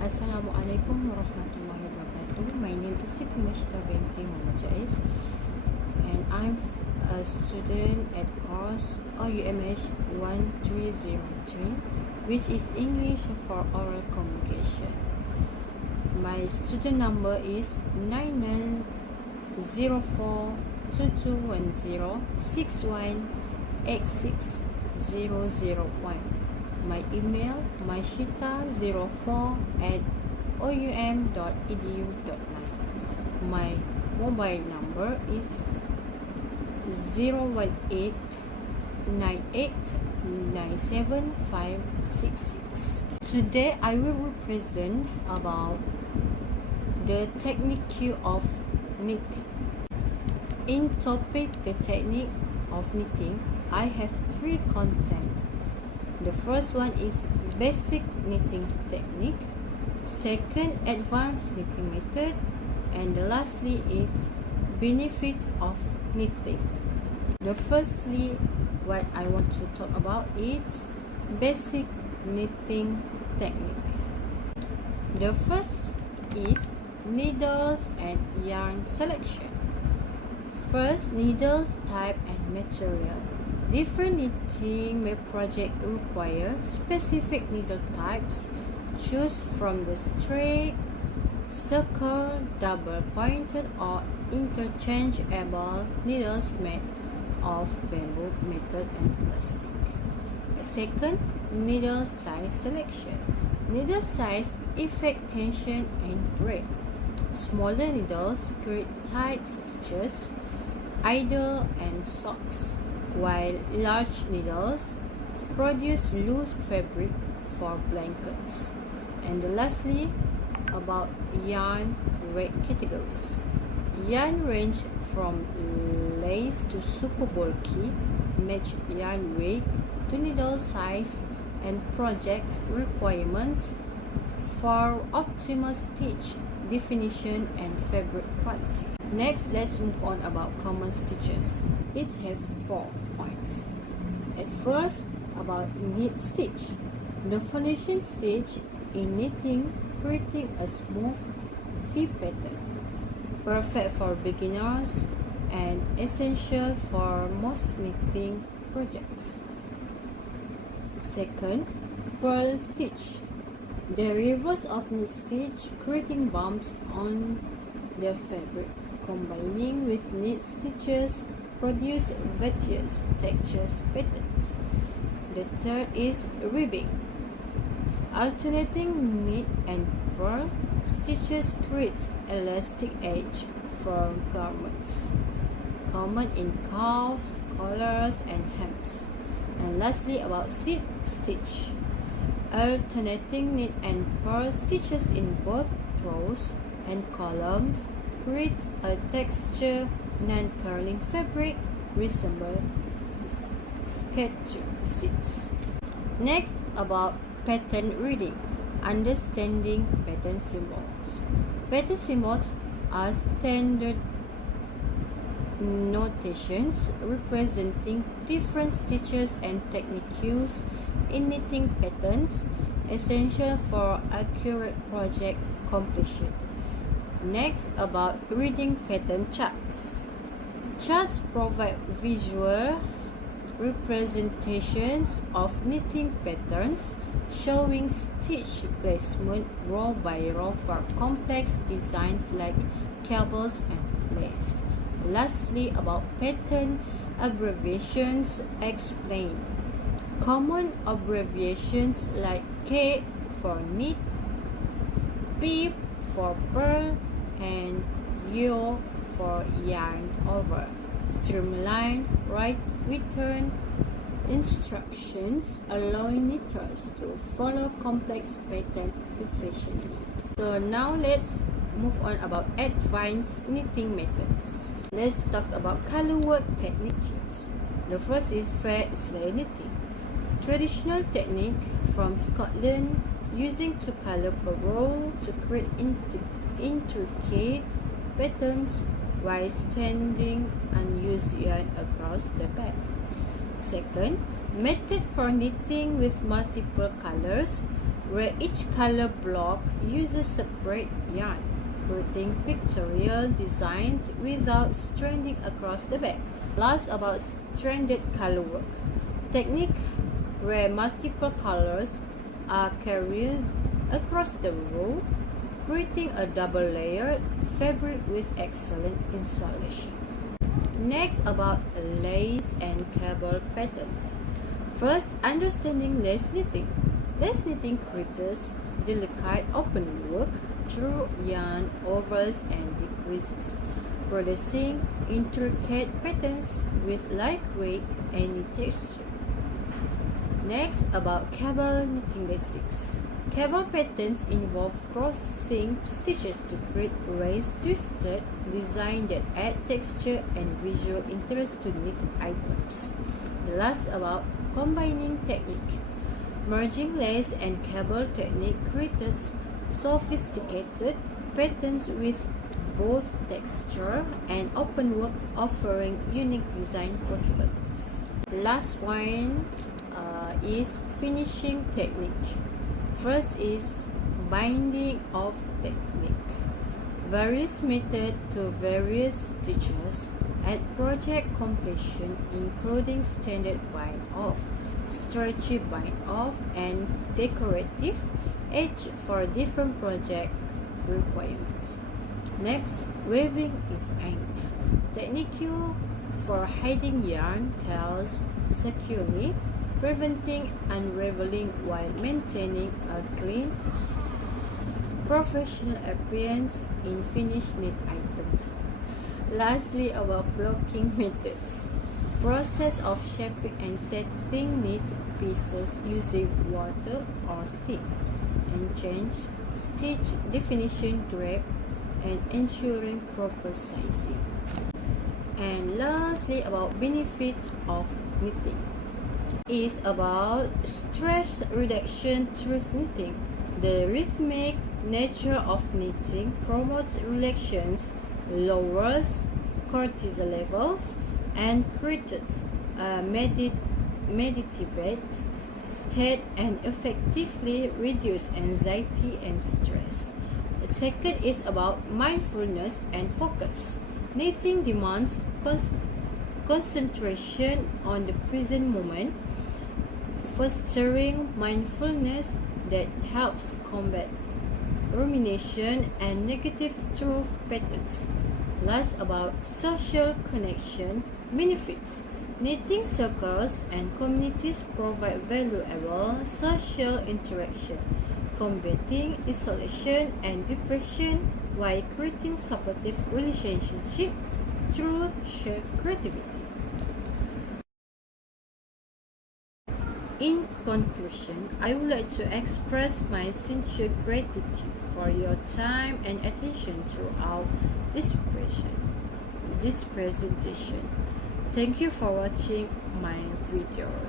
Assalamualaikum warahmatullahi wabarakatuh. My name is Siti Mashta binti Muhammad Jais, and I'm a student at course OUMH 1303, which is English for Oral Communication. My student number is 9904221061860001. My email myshita04@oum.edu.my. My mobile number is 018989756. Today I will present about the technique of knitting. In topic the technique of knitting, I have three content. The first one is basic knitting technique, second advanced knitting method, and lastly is benefits of knitting. The firstly, what I want to talk about is basic knitting technique. The first is needles and yarn selection. First, needles type and material. Different knitting project require specific needle types. Choose from the straight, circle, double pointed, or interchangeable needles made of bamboo, metal, and plastic. Second, needle size selection. Needle size affect tension and drape. Smaller needles create tight stitches, idle, and socks, while large needles produce loose fabric for blankets. And lastly, about yarn weight categories. Yarn range from lace to super bulky. Match yarn weight to needle size and project requirements for optimal stitch definition and fabric quality. Next, let's move on about common stitches. It have 4 points. At first, about knit stitch. The foundation stitch in knitting, creating a smooth V pattern, perfect for beginners and essential for most knitting projects. Second, purl stitch. The reverse of knit stitch, creating bumps on the fabric. Combining with knit stitches produce various textures patterns. The third is ribbing. Alternating knit and purl stitches creates elastic edge for garments, common in cuffs, collars, and hems. And lastly, about seat stitch. Alternating knit and purl stitches in both rows and columns creates a texture non-curling fabric resemble sketch seats. Next, about pattern reading. Understanding pattern symbols. Pattern symbols are standard notations representing different stitches and techniques in knitting patterns, essential for accurate project completion. Next, about reading pattern charts. Charts provide visual representations of knitting patterns, showing stitch placement row by row for complex designs like cables and lace. Lastly, about pattern abbreviations explained. Common abbreviations like K for knit, P for purl, and YO for yarn over. Streamline right return instructions allowing knitters to follow complex pattern efficiently. So now let's move on about advanced knitting methods. Let's talk about color work techniques. The first is fair slayer knitting. Traditional technique from Scotland, using 2 colors per row to create intricate patterns while extending unused yarn across the back. Second, method for knitting with multiple colors. where each color block uses separate yarn, creating pictorial designs without stranding across the back. Last, about stranded color work. Technique where multiple colors are carried across the row, creating a double-layered fabric with excellent insulation. Next, about lace and cable patterns. First, understanding lace knitting. Lace knitting creates delicate open work through yarn overs and decreases, producing intricate patterns with lightweight any texture. Next, about cable knitting basics. Cable patterns involve crossing stitches to create raised twisted designs that add texture and visual interest to knit items. The last, about combining technique. Merging lace and cable technique creates sophisticated patterns with both texture and open work, offering unique design possibilities. Last one is finishing technique. First is binding off technique. Various methods to various stitches at project completion, including standard bind off, stretchy bind off, and decorative edge for different project requirements. Next, weaving if inked. Technique for hiding yarn tails securely, preventing unraveling while maintaining a clean, professional appearance in finished knit items. Lastly, about blocking methods. Process of shaping and setting knit pieces using water or steam, and change stitch definition, drape, and ensuring proper sizing. And lastly, about benefits of knitting is about stress reduction through knitting. The rhythmic nature of knitting promotes relaxation, lowers cortisol levels, and creates a meditative state and effectively reduce anxiety and stress. The second is about mindfulness and focus. Knitting demands concentration on the present moment, fostering mindfulness that helps combat rumination and negative thought patterns. Last, about social connection benefits. Knitting circles and communities provide valuable social interaction, combating isolation and depression while creating supportive relationships through shared creativity. In conclusion, I would like to express my sincere gratitude for your time and attention throughout this presentation. Thank you for watching my videos.